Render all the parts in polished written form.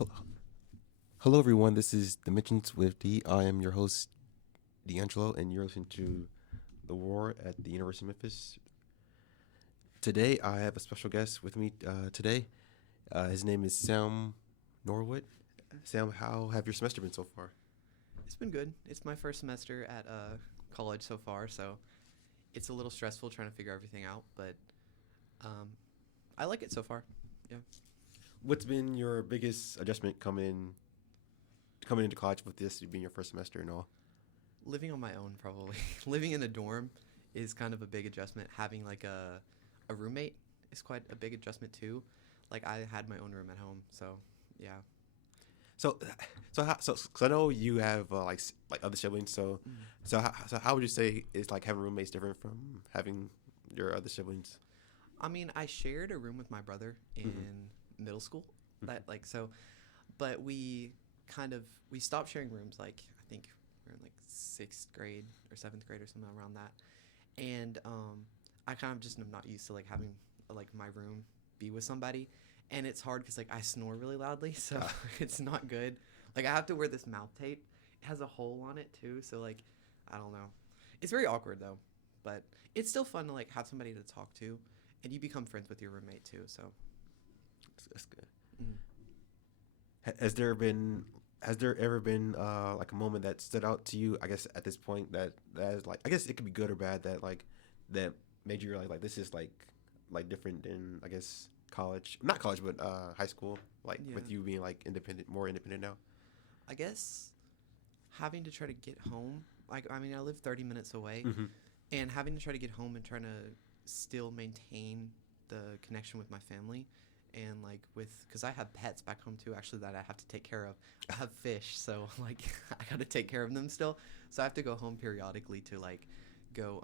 Hello, hello everyone. This is Dimensions with D. I am your host, D'Angelo, and you're listening to The War at the University of Memphis. Today, I have a special guest with me today. His name is Sam Norwood. Sam, how have your semester been so far? It's been good. It's my first semester at college so far, so it's a little stressful trying to figure everything out, but um, I like it so far. Yeah. What's been your biggest adjustment coming into college with this being your first semester and all? Living on my own, probably. Living in a dorm is kind of a big adjustment. Having like a roommate is quite a big adjustment too. Like I had my own room at home, so yeah. So, so I know you have like other siblings. So, Mm. so how would you say is like having roommates different from having your other siblings? I mean, I shared a room with my brother in Mm-hmm. middle school. Mm-hmm. That like so, but we stopped sharing rooms. Like I think we were in like sixth grade or seventh grade or something around that. And I kind of just am not used to like having like my room be with somebody, and it's hard because like I snore really loudly, so Ah, it's not good. Like I have to wear this mouth tape. It has a hole on it too, so like I don't know. It's very awkward though, but it's still fun to like have somebody to talk to, and you become friends with your roommate too. So that's good. mm. Has there been has there ever been like a moment that stood out to you? I guess at this point that is like I guess it could be good or bad that made you realize like this is like different than I guess college, not college, but high school. Like Yeah, with you being like independent, more independent now. I guess having to try to get home. Like I mean, I live 30 minutes away, Mm-hmm. and having to try to get home and trying to still maintain the connection with my family and like with because I have pets back home too actually that I have to take care of. I have fish, so like I got to take care of them still, so I have to go home periodically to like go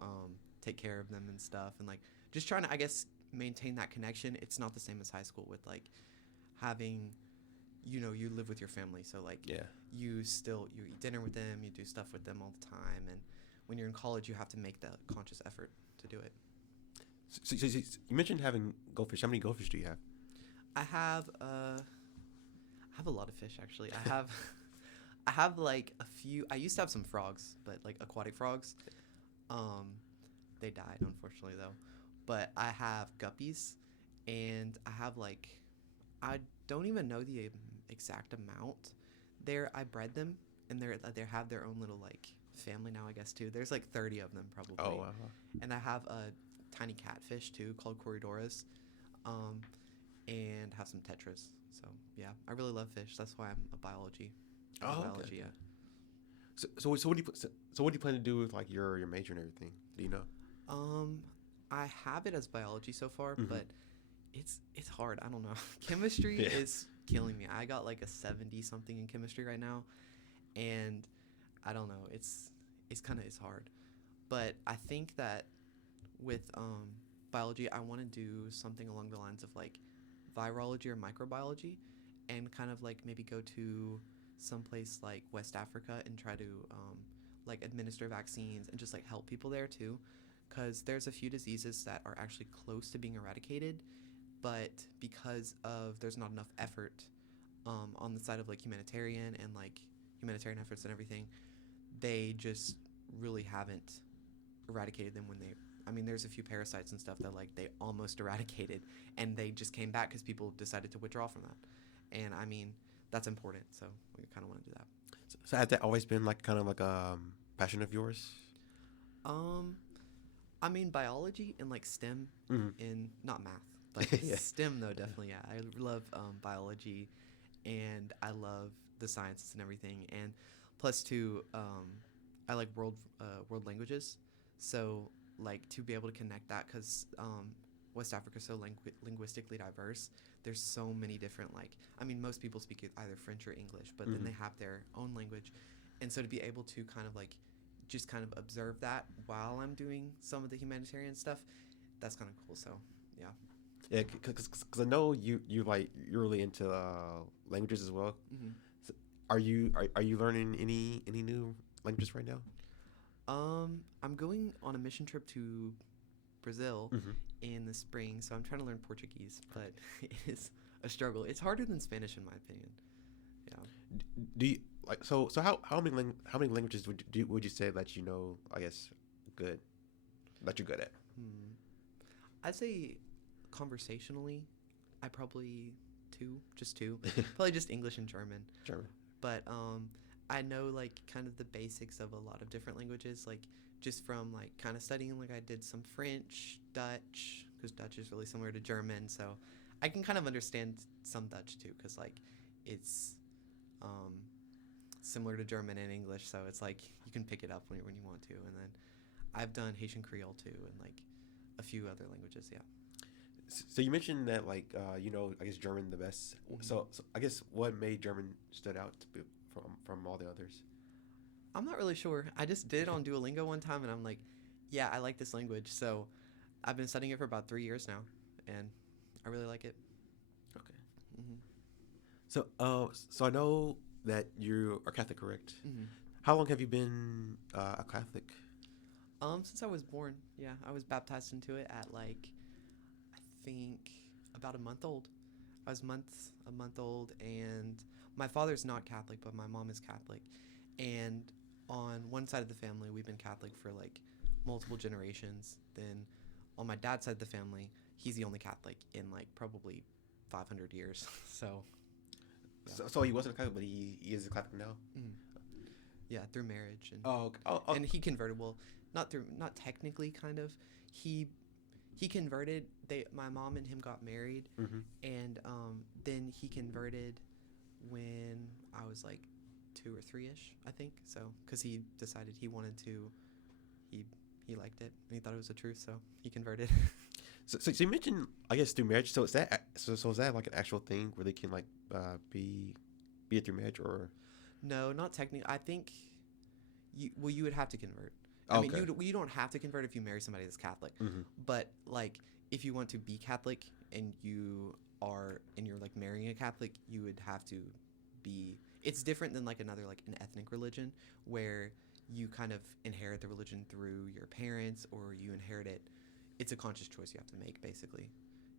take care of them and stuff, and like just trying to I guess maintain that connection. It's not the same as high school with like having you live with your family, so like Yeah. you eat dinner with them, you do stuff with them all the time, and when you're in college you have to make the conscious effort to do it. So you mentioned having goldfish. How many goldfish do you have? I have I have a lot of fish actually. I have I have like a few. I used to have some frogs, but like aquatic frogs. Um, they died unfortunately though. But I have guppies, and I have like I don't even know the exact amount. There I bred them, and they have their own little like family now I guess too. There's like 30 of them Oh probably, wow. and I have a tiny catfish too called corridoras. Um, and have some tetras. So yeah, I really love fish. That's why I'm a biology. I love Oh okay. biology. Okay. Yeah. So what do you plan to do with like your major and everything? Do you know? Um, I have it as biology so far, Mm-hmm. but it's hard. I don't know. Chemistry Yeah. is killing me. I got like a 70 something in chemistry right now, and I don't know. It's kind of it's hard, but I think that with biology, I want to do something along the lines of like virology or microbiology, and kind of like maybe go to someplace like West Africa and try to like administer vaccines and just like help people there too, because there's a few diseases that are actually close to being eradicated, but because of there's not enough effort on the side of like humanitarian efforts and everything, they just really haven't eradicated them when they I mean there's a few parasites and stuff that like they almost eradicated, and they just came back because people decided to withdraw from that, and I mean that's important, so we kind of want to do that. So has that always been like kind of like a passion of yours? um I mean biology and like STEM, Mm-hmm. in not math but Yeah. STEM though definitely, yeah, I love biology, and I love the sciences and everything, and plus two, I like world languages, so like to be able to connect that because West Africa is so linguistically diverse. There's so many different like I mean most people speak either French or English, but then Mm-hmm. they have their own language, and so to be able to kind of like just kind of observe that while I'm doing some of the humanitarian stuff, that's kind of cool. So yeah. Yeah, because I know you like you're really into languages as well. hmm So are you learning any new languages right now? I'm going on a mission trip to Brazil Mm-hmm. in the spring, so I'm trying to learn Portuguese, but it is a struggle. It's harder than Spanish in my opinion. Yeah. Do you like so how many languages would you say that you know, I guess, good, that you're good at? Hmm. I'd say conversationally, I probably two, just two, probably just English and German. German. But I know like kind of the basics of a lot of different languages, like just from like kind of studying. Like I did some French, Dutch, because Dutch is really similar to German, so I can kind of understand some Dutch too, because like it's um, similar to German and English, so it's like you can pick it up when you want to. And then I've done Haitian Creole too, and like a few other languages. Yeah. So you mentioned that like you know, I guess German the best. Hmm. So I guess what made German stood out to be, from all the others? I'm not really sure. I just did it on Duolingo one time, and I'm like, yeah, I like this language. So I've been studying it for about 3 years now, and I really like it. Okay. Hmm. So I know that you are Catholic, correct? Hmm. How long have you been a Catholic? Since I was born, yeah, I was baptized into it at like I think about a month old. I was a month old, and my father's not Catholic, but my mom is Catholic, and on one side of the family, we've been Catholic for like multiple generations. Then on my dad's side of the family, he's the only Catholic in like probably 500 years. So yeah. So he wasn't a Catholic, but he is a Catholic now. Mm. Yeah, through marriage, Oh, okay. Oh. and he converted. Well, not technically, kind of. He he converted. My mom and him got married, Mm-hmm. and then he converted when I was like 2 or 3 ish, I think. So because he decided he wanted to, he he liked it and he thought it was the truth, so he converted. So you mentioned, I guess, through marriage. So is that like an actual thing where they can like be it through marriage or? No, not technically. I think you would have to convert. I mean, Okay. you don't have to convert if you marry somebody that's Catholic, Mm-hmm. but like if you want to be Catholic and you're like marrying a Catholic, you would have to be. It's different than like another like an ethnic religion where you kind of inherit the religion through your parents or you inherit it. It's a conscious choice you have to make, basically.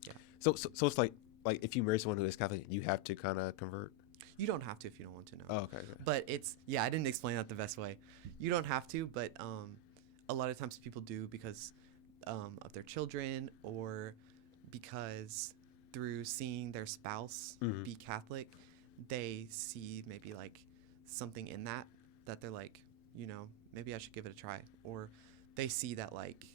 Yeah. So it's like if you marry someone who is Catholic, you have to kind of convert. You don't have to if you don't want to know. Oh, okay. Okay. But it's yeah, I didn't explain that the best way. You don't have to, but a lot of times people do because of their children or because through seeing their spouse Mm-hmm. be Catholic, they see maybe like something in that they're like, maybe I should give it a try, or they see that like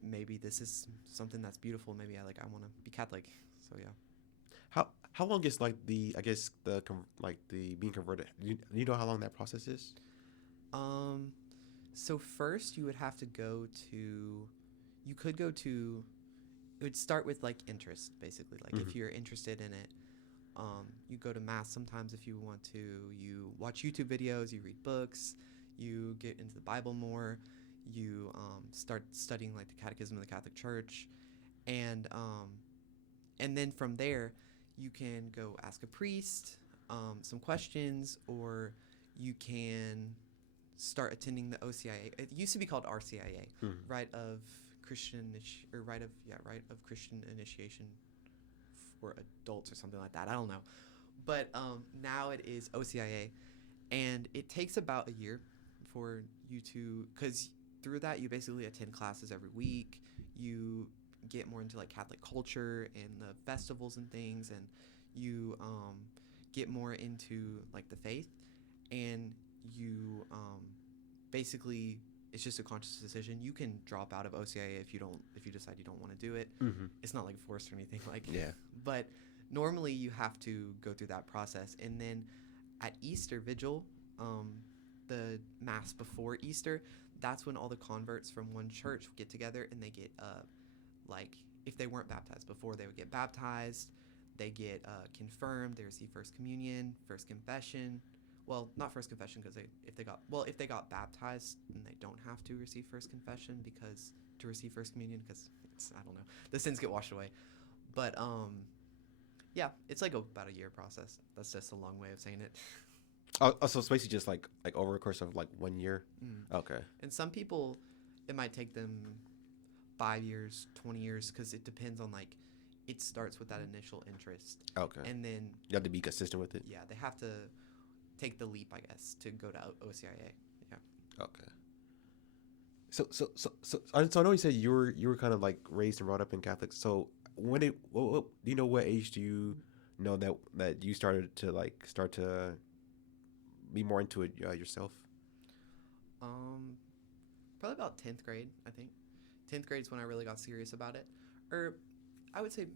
maybe this is something that's beautiful. Maybe I want to be Catholic. So yeah. How long is like the, I guess, like the being converted? You know how long that process is? Um, so first you would have to go to, you could go to, it would start with like interest, basically. Like Mm-hmm. if you're interested in it, you go to mass sometimes if you want to, you watch YouTube videos, you read books, you get into the Bible more, you start studying like the Catechism of the Catholic Church, and and then from there you can go ask a priest some questions, or you can start attending the OCIA. It used to be called RCIA, Mm-hmm. Rite of Rite of Christian Initiation for adults or something like that. I don't know, but now it is OCIA, and it takes about a year for you to, because through that you basically attend classes every week. You get more into like Catholic culture and the festivals and things, and you get more into like the faith, and you basically it's just a conscious decision. You can drop out of OCIA if you decide you don't want to do it. Mm-hmm. It's not like forced or anything like. Yeah. But normally you have to go through that process, and then at Easter Vigil, the mass before Easter, that's when all the converts from one church get together and they get like if they weren't baptized before, they would get baptized. They get confirmed. They receive first communion, first confession. Well, not first confession because if they got baptized, then they don't have to receive first confession because to receive first communion, because it's, I don't know, the sins get washed away. But yeah, it's like about a year process. That's just a long way of saying it. So it's basically just like over a course of like 1 year. Mm. Okay. And some people, it might take them 5 years, 20 years, because it depends on like it starts with that initial interest, Okay. and then You have to be consistent with it. yeah, they have to take the leap, I guess, to go to OCIA. Yeah. Okay. So I know you said you were kind of like raised and brought up in Catholic. So do you know what age do you know that you started to start to be more into it yourself? Um, Probably about 10th grade, I think. 10th grade is when I really got serious about it. Or I would say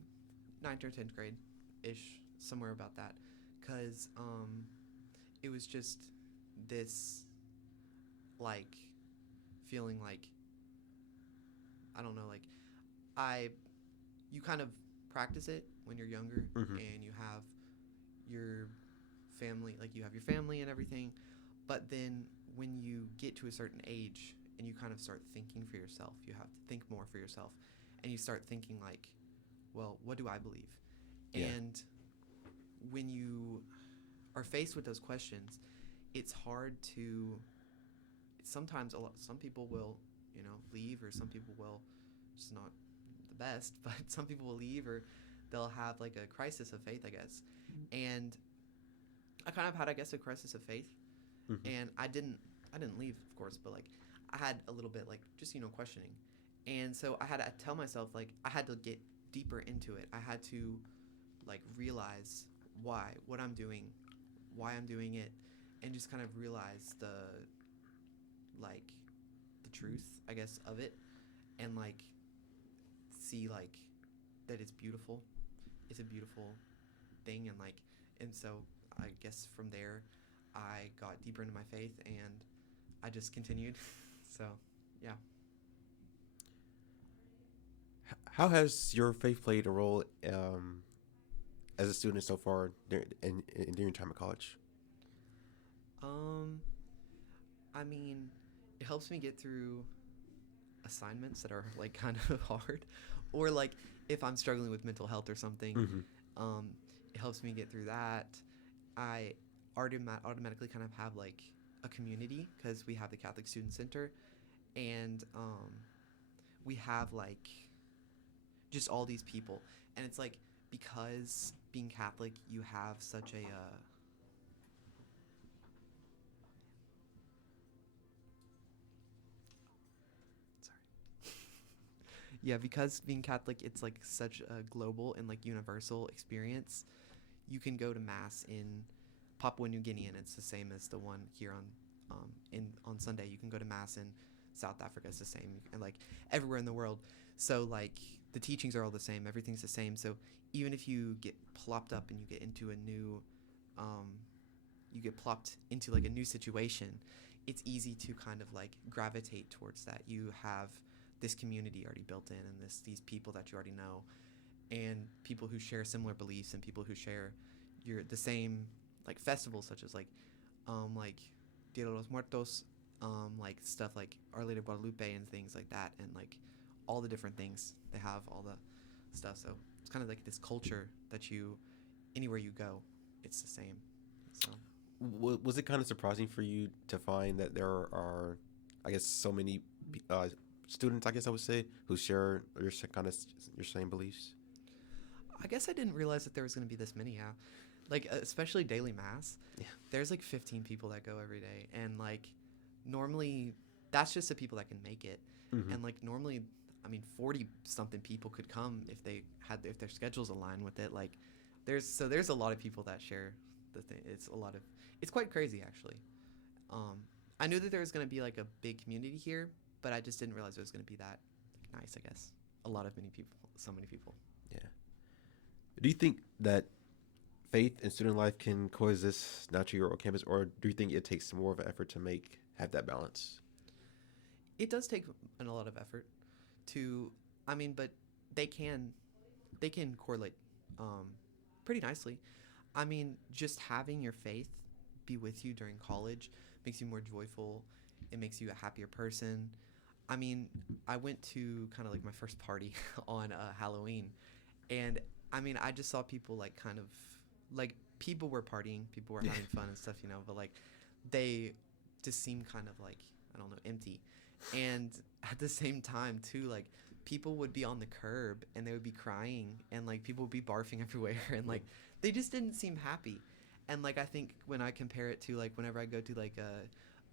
ninth or 10th grade ish, somewhere about that. Because it was just this, like, feeling like, I don't know, like, I, you kind of practice it when you're younger Mm-hmm. and you have your family, like, you have your family and everything. But then when you get to a certain age and you kind of start thinking for yourself, you have to think more for yourself. And you start thinking, like, well, what do I believe? Yeah. And when you are faced with those questions, it's hard to. Sometimes some people will, leave, or some people will. It's not the best, but some people will leave, or they'll have like a crisis of faith, I guess. And I kind of had, I guess, a crisis of faith, Mm-hmm. and I didn't leave, of course, but like I had a little bit, like, just questioning, and so I had to tell myself, like, I had to get deeper into it. I had to, like, realize what I'm doing, why I'm doing it, and just kind of realize like the truth, I guess, of it, and like see, like, that it's beautiful. It's a beautiful thing, and so I guess from there I got deeper into my faith, and I just continued. So, yeah. How has your faith played a role as a student so far during your time at college? Um, I mean, it helps me get through assignments that are like kind of hard, or like if I'm struggling with mental health or something. Mm-hmm. Um, it helps me get through that. I automatically kind of have like a community because we have the Catholic Student Center, and we have like just all these people, and it's like, because being Catholic, you have such a sorry. Yeah, because being Catholic, it's like such a global and like universal experience. You can go to mass in Papua New Guinea, and it's the same as the one here on Sunday. You can go to mass in South Africa. It's the same, and like everywhere in the world. So like the teachings are all the same. Everything's the same. So even if you get plopped up and um, you get plopped into like a new situation, it's easy to kind of like gravitate towards that. You have this community already built in, and these people that you already know, and people who share similar beliefs, and people who share the same like festivals, such as like Dia de los Muertos, like stuff like Our Lady of Guadalupe and things like that, and like all the different things they have, all the stuff. So it's kind of like this culture that anywhere you go, it's the same. So Was it kind of surprising for you to find that there are, I guess, so many uh, students, I guess I would say, who share your same beliefs? I guess I didn't realize that there was going to be this many. Yeah, like especially daily mass. Yeah. There's like 15 people that go every day, and like normally that's just the people that can make it. Mm-hmm. And like normally, I mean, 40 something people could come if their schedules align with it. Like there's a lot of people that share the thing. It's quite crazy, actually. Um, I knew that there was going to be like a big community here, but I just didn't realize it was going to be that nice, I guess. Many people, so many people. Yeah. Do you think that faith and student life can coexist naturally on campus, or do you think it takes more of an effort to have that balance? It does take a lot of effort to, I mean, but they can correlate um, pretty nicely. I mean, just having your faith be with you during college makes you more joyful. It makes you a happier person. I mean, I went to kind of like my first party on Halloween, and I mean, I just saw people like kind of like people were partying, people were having fun and stuff, but like they just seemed kind of like, I don't know, empty. And at the same time too, like people would be on the curb and they would be crying and like people would be barfing everywhere and like they just didn't seem happy. And like I think when I compare it to like whenever I go to like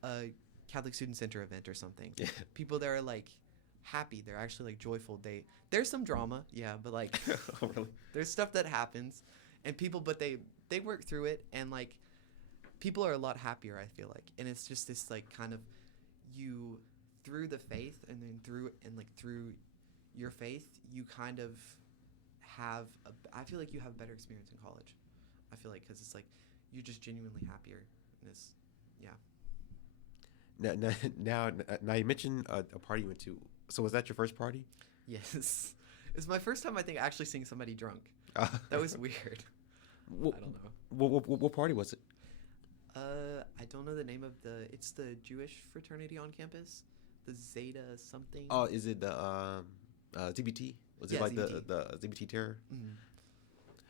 a Catholic Student Center event or something, Yeah. people there are like happy. They're actually like joyful. There's some drama, yeah, but like Oh, really? there's stuff that happens and people but they work through it and like people are a lot happier, I feel like. And it's just this like kind of you through the faith and then through your faith, you kind of I feel like you have a better experience in college. I feel like because it's like you're just genuinely happier. And it's, yeah. Now you mentioned a party you went to. So was that your first party? Yes. It's my first time, I think, actually seeing somebody drunk. That was weird. What, I don't know. what party was it? I don't know the name of it's the Jewish fraternity on campus. The Zeta something. Oh, is it the ZBT? Was it Yeah, like ZBT. the ZBT terror? Mm.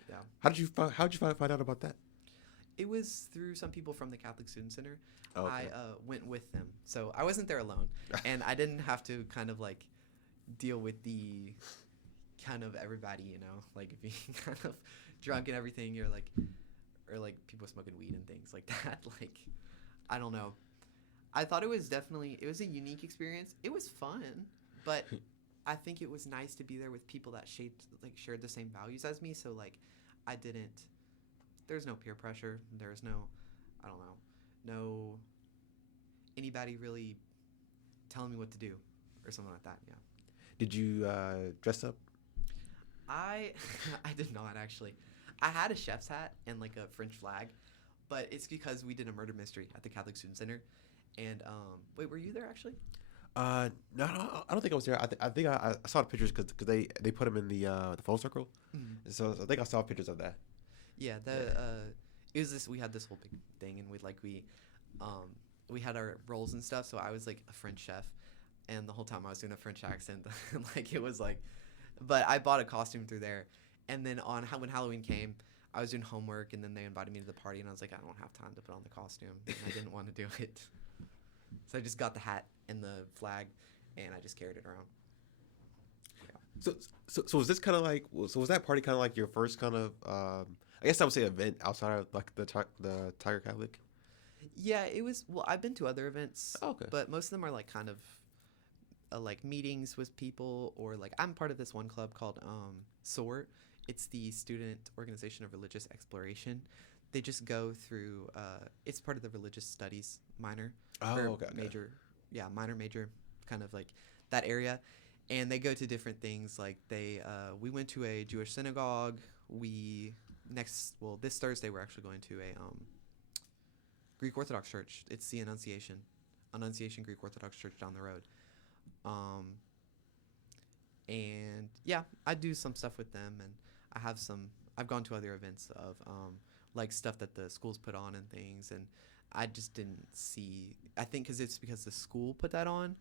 Yeah. How did you find out about that? It was through some people from the Catholic Student Center. Oh, okay. I went with them. So I wasn't there alone. And I didn't have to kind of like deal with the kind of everybody, you know, like being kind of drunk and everything. You're like, or like people smoking weed and things like that. Like, I don't know. I thought it was a unique experience. It was fun, but I think it was nice to be there with people that shared the same values as me. So like, there's no peer pressure. There's no, I don't know, no anybody really telling me what to do or something like that. Yeah. Did you dress up? I did not actually. I had a chef's hat and like a French flag, but it's because we did a murder mystery at the Catholic Student Center. And wait, were you there actually? No, I don't think I was there. I think I saw the pictures because they put them in the phone circle. Mm-hmm. So I think I saw pictures of that. Yeah, it was this. We had this whole big thing, and we had our roles and stuff. So I was like a French chef, and the whole time I was doing a French accent, and like it was like, but I bought a costume through there, and then when Halloween came, I was doing homework, and then they invited me to the party, and I was like, I don't have time to put on the costume, and I didn't want to do it, so I just got the hat and the flag, and I just carried it around. So was this kind of like was that party kind of like your first kind of I guess I would say event outside of like the Tiger Catholic? Yeah, it was. Well, I've been to other events, Oh, okay. but most of them are like kind of like meetings with people, or like I'm part of this one club called SOAR. It's the Student Organization of Religious Exploration. They just go through. It's part of the religious studies minor. Oh, or okay. Major, yeah, minor, major, kind of like that area, and they go to different things. Like we went to a Jewish synagogue. This Thursday we're actually going to a Greek Orthodox church. It's the Annunciation Greek Orthodox Church down the road. And yeah, I do some stuff with them, and I've gone to other events of like stuff that the schools put on and things, and I just didn't see, I think because the school put that on,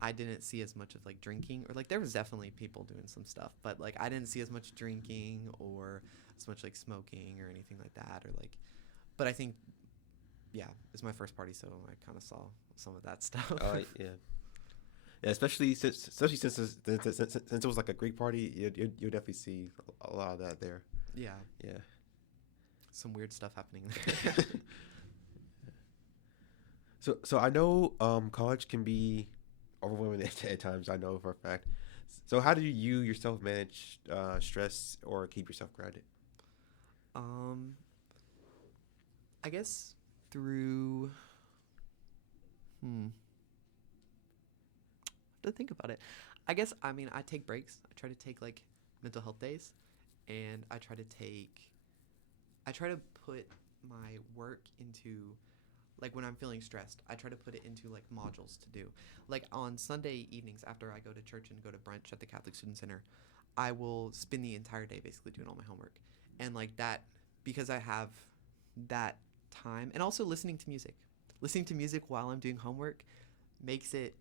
I didn't see as much of like drinking, or like there was definitely people doing some stuff, but like I didn't see as much drinking or as much like smoking or anything like that, or like, but I think, yeah, it's my first party, so I kind of saw some of that stuff. Yeah. Yeah, especially since it was like a Greek party, you'll definitely see a lot of that there. Yeah, Yeah. some weird stuff happening there. So I know college can be overwhelming at times. I know for a fact. So how do you yourself manage stress or keep yourself grounded? I guess through to think about it. I guess I take breaks. I try to take like mental health days, and I try to put my work into, like when I'm feeling stressed, I try to put it into like modules to do. Like on Sunday evenings after I go to church and go to brunch at the Catholic Student Center, I will spend the entire day basically doing all my homework. And like that, because I have that time, and also listening to music. Listening to music while I'm doing homework makes it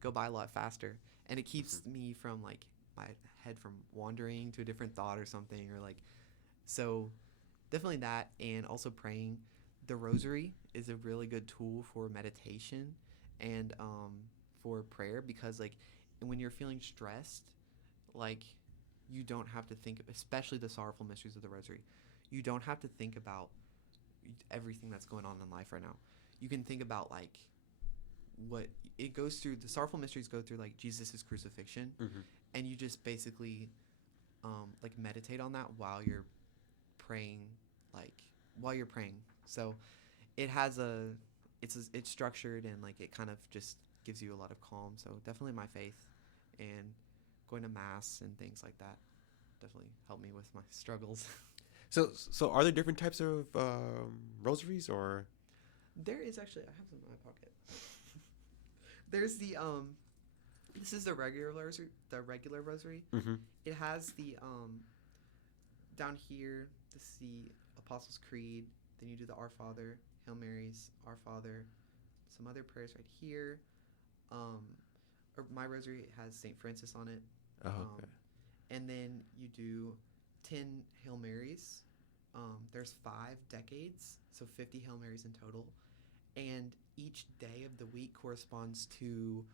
go by a lot faster, and it keeps me from like my head from wandering to a different thought or something, or like, so definitely that. And also praying. The rosary is a really good tool for meditation and for prayer, because like when you're feeling stressed, like you don't have to think, especially the sorrowful mysteries of the Rosary. You don't have to think about everything that's going on in life right now. You can think about like what it goes through. The sorrowful mysteries go through like Jesus's crucifixion, Mm-hmm. and you just basically like meditate on that praying, like while you're praying. So it has it's structured and like it kind of just gives you a lot of calm. So definitely my faith and going to mass and things like that definitely helped me with my struggles. So are there different types of rosaries or? There is actually, I have some in my pocket. There's the this is the regular rosary. The regular rosary. Mm-hmm. It has the down here. This is the Apostles' Creed. Then you do the Our Father, Hail Marys, Our Father, some other prayers right here. Um, my rosary has Saint Francis on it. Oh, Um, okay. and then you do 10 Hail Marys. There's 5 decades, so 50 Hail Marys in total. And each day of the week corresponds to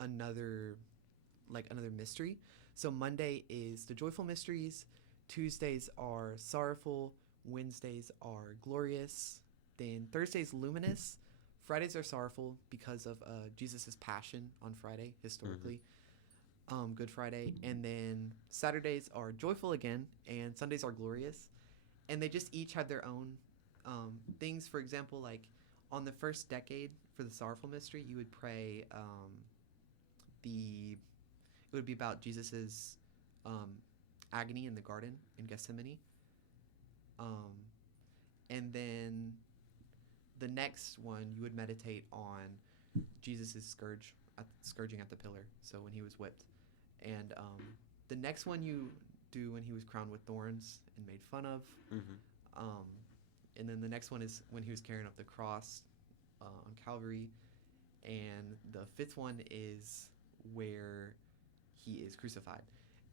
another another mystery. So Monday is the joyful mysteries, Tuesdays are sorrowful, Wednesdays are glorious, then Thursdays luminous, Fridays are sorrowful because of Jesus' passion on Friday historically. Good Friday, and then Saturdays are joyful again, and Sundays are glorious, and they just each have their own things. For example, like on the first decade for the sorrowful mystery, you would pray it would be about Jesus's um, agony in the garden in Gethsemane, um, and then the next one you would meditate on Jesus's scourging at the pillar. So when he was whipped. And the next one you do when he was crowned with thorns and made fun of. Mm-hmm. Um, and then the next one is when he was carrying up the cross on Calvary. And the fifth one is where he is crucified.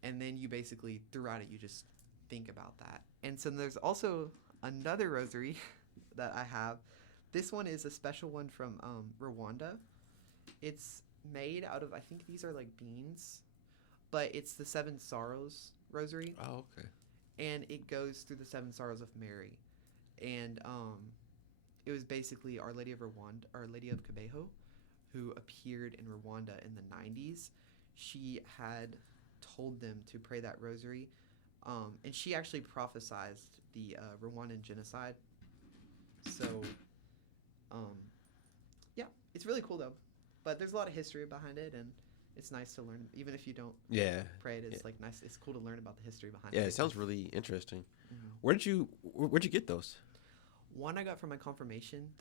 And then you basically, throughout it, you just think about that. And so there's also another rosary that I have. This one is a special one from Rwanda. It's made out of, I think these are like beans, but it's the Seven Sorrows rosary, Oh, okay. and it goes through the Seven Sorrows of Mary, and it was basically Our Lady of Rwanda, Our Lady of Kibeho, who appeared in Rwanda in the 90s. She had told them to pray that rosary, and she actually prophesied the Rwandan genocide. So, um, yeah, it's really cool though, but there's a lot of history behind it, and it's nice to learn, even if you don't Yeah. pray it. It's Yeah. like nice. It's cool to learn about the history behind Yeah, it. it sounds really interesting. Mhm. Where'd you get those? One I got from my confirmation.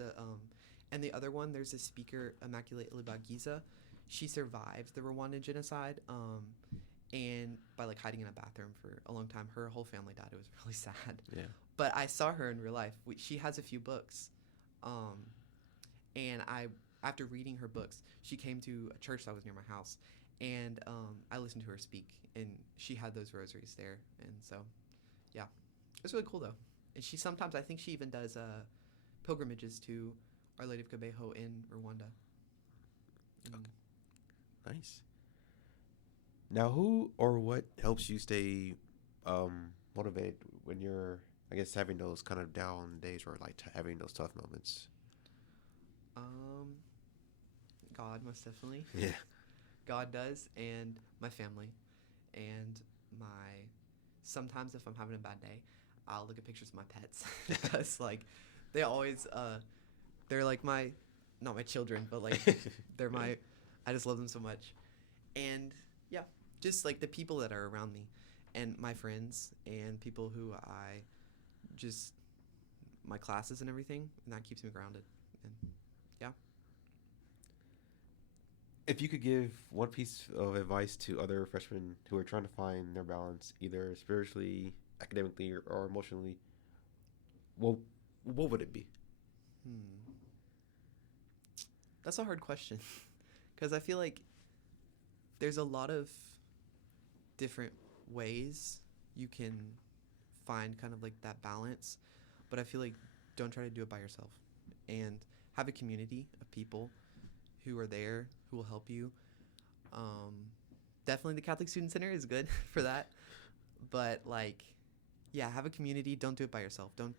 And the other one, there's this speaker, Immaculate Ilibagiza. She survived the Rwandan genocide. And by like hiding in a bathroom for a long time, her whole family died. It was really sad. Yeah. But I saw her in real life. She has a few books, and after reading her books, she came to a church that was near my house, and I listened to her speak, and she had those rosaries there, and so, yeah, it's really cool though. And she sometimes, I think she even does pilgrimages to Our Lady of Kibeho in Rwanda. Mm. Nice. Now, who or what helps you stay motivated when you're, I guess, having those kind of down days or like having those tough moments? Um, God, most definitely. Yeah. God does, and my family, and my. Sometimes if I'm having a bad day, I'll look at pictures of my pets because like they always they're like my not my children, but like they're my. I just love them so much, and yeah, just like the people that are around me, and my friends and people who I just my classes and everything, and that keeps me grounded. And yeah. If you could give one piece of advice to other freshmen who are trying to find their balance, either spiritually, academically, or emotionally, what would it be? Hmm. That's a hard question because I feel like there's a lot of different ways you can find kind of like that balance, but I feel like don't try to do it by yourself and have a community of people who are there who will help you. Um, definitely the Catholic Student Center is good for that. But like, yeah, have a community. Don't do it by yourself. Don't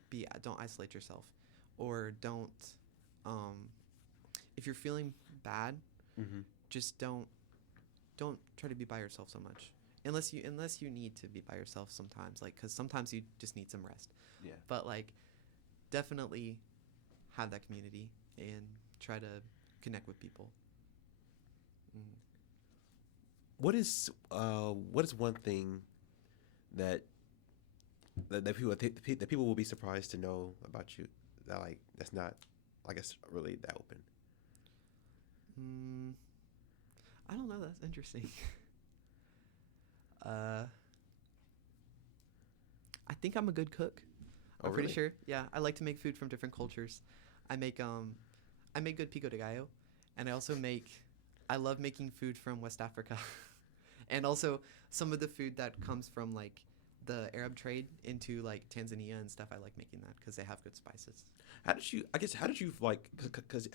isolate yourself, or don't. Um, if you're feeling bad, Mm-hmm. just don't try to be by yourself so much. Unless you need to be by yourself sometimes, like because sometimes you just need some rest. Yeah. But like, definitely have that community and try to connect with people. Mm. What is one thing that that people will be surprised to know about you that like that's not, I guess, really that open. Mm, I don't know. That's interesting. uh, I think I'm a good cook. Oh I'm pretty really? sure. Yeah, I like to make food from different cultures. I make I make good pico de gallo, and I love making food from West Africa, and also some of the food that comes from like the Arab trade into like Tanzania and stuff. I like making that because they have good spices. How did you like? Because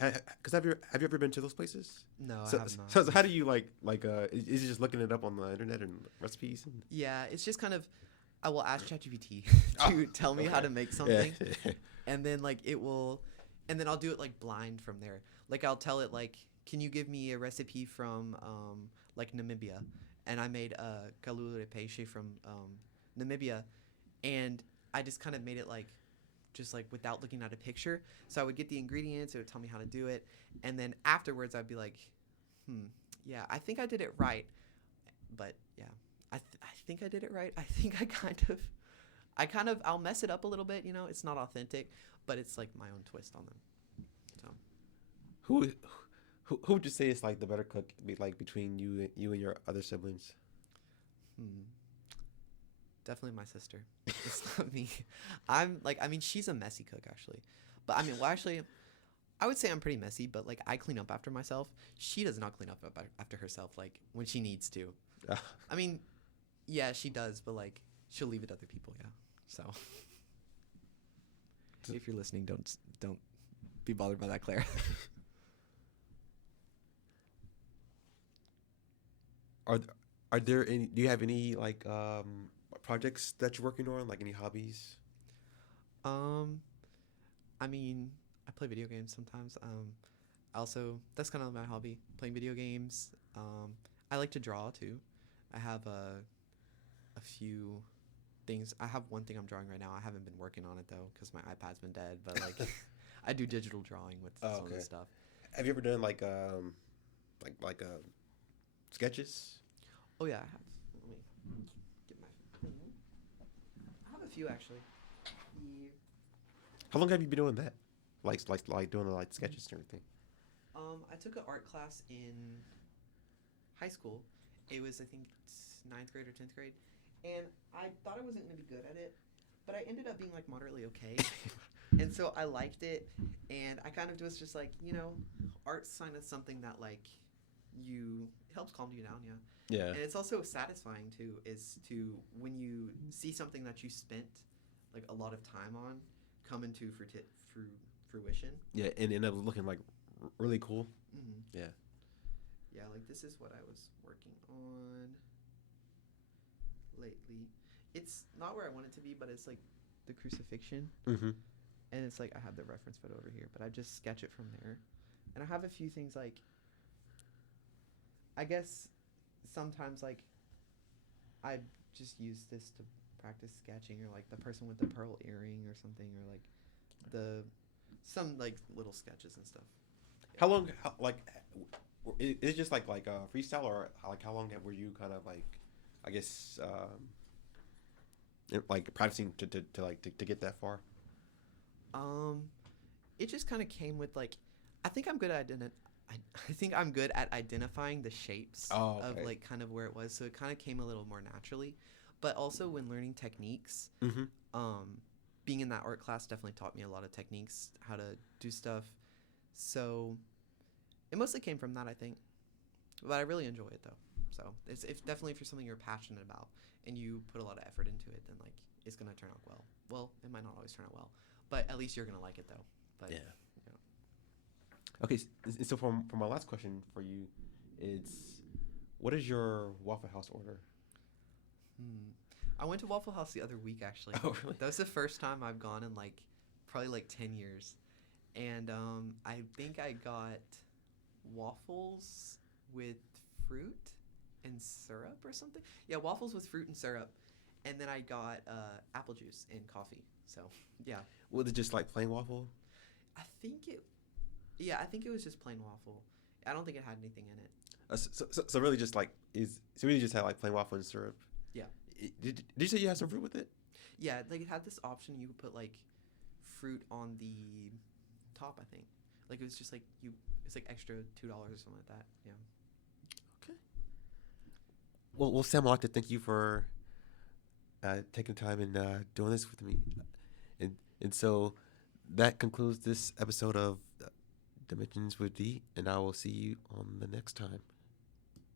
have you ever been to those places? No, I So have not. so how do you is it just looking it up on the internet and recipes and Yeah, it's just kind of I will ask ChatGPT oh, to tell me how okay. to make Yeah. something, and then like it will, and then I'll do it like blind from there. Like I'll tell it like, can you give me a recipe from like Namibia, and I made a kalulu peixe from Namibia, and I just kind of made it like just like without looking at a picture. So I would get the ingredients, it would tell me how to do it, and then afterwards I'd be like, yeah, I think I did it right, but yeah, I think I did it right. I think I'll mess it up a little bit. You know, it's not authentic, but it's like my own twist on them. So who who would you say is like the better cook like between you and your other siblings? hmm, definitely my sister. It's not me. I'm like I mean she's a messy cook actually, but I mean well actually I would say I'm pretty messy, but like I clean up after myself. She does not clean up after herself like when she needs to. I mean, yeah, she does, but like she'll leave it to other people. Yeah. So if you're listening, don't be bothered by that, Claire. Are are there any? Do you have any like projects that you're working on? Like any hobbies? um, I mean, I play video games sometimes. Also that's kind of my hobby, playing video games. I like to draw too. I have a few things. I have one thing I'm drawing right now. I haven't been working on it though because my iPad's been dead. But like, I do digital drawing with Oh, some of okay. this stuff. Have you ever done sketches? Oh yeah, I have. Let me get my. I have a few actually. The, How long have you been doing that? Like doing the like sketches and everything. I took an art class in high school. It was I think ninth grade or 10th grade, and I thought I wasn't gonna be good at it, but I ended up being like moderately okay. And so I liked it, and I kind of was just like, art's kind of something that like it helps calm you down, yeah. Yeah. And it's also satisfying too, is to when you see something that you spent like a lot of time on come into fruition. Yeah, and it was looking like really cool. Mm-hmm. Yeah. Yeah, like this is what I was working on lately. It's not where I want it to be, but it's like the crucifixion. Mm-hmm. And it's like I have the reference photo over here, but I just sketch it from there. And I have a few things like I guess sometimes like I just use this to practice sketching, or like the person with the pearl earring or something, or like some like little sketches and stuff. How long? Is it just like freestyle, or like how long were you kind of like, I guess, like practicing to get that far? Um, it just kind of came with like, I think I'm good at I think I'm good at identifying the shapes Oh, of okay. like kind of where it was, so it kind of came a little more naturally. But also when learning techniques, Mm-hmm. being in that art class definitely taught me a lot of techniques, how to do stuff. So it mostly came from that, I think. But I really enjoy it though. So it's if definitely if you're something you're passionate about and you put a lot of effort into it, then like it's gonna turn out well. Well, it might not always turn out well, but at least you're gonna like it though. But Yeah. you know. Okay, so for my last question for you, it's What is your Waffle House order? Hmm. I went to Waffle House the other week actually. Oh, really? That was the first time I've gone in like probably like 10 years. And I think I got waffles with fruit and syrup or something. Yeah, waffles with fruit and syrup. And then I got apple juice and coffee. So, yeah. Was it just like plain waffle? I think it Yeah, I think it was just plain waffle. I don't think it had anything in it. So really just like is so really just had like plain waffle and syrup. Yeah. Did you say you had some fruit with it? Yeah, like it had this option you could put like fruit on the top, I think. Like it was just like it's like extra $2 or something like that. Yeah. Okay. Well, Sam, I'd like to thank you for taking time and doing this with me, and so that concludes this episode of Dimensions with D, and I will see you on the next time.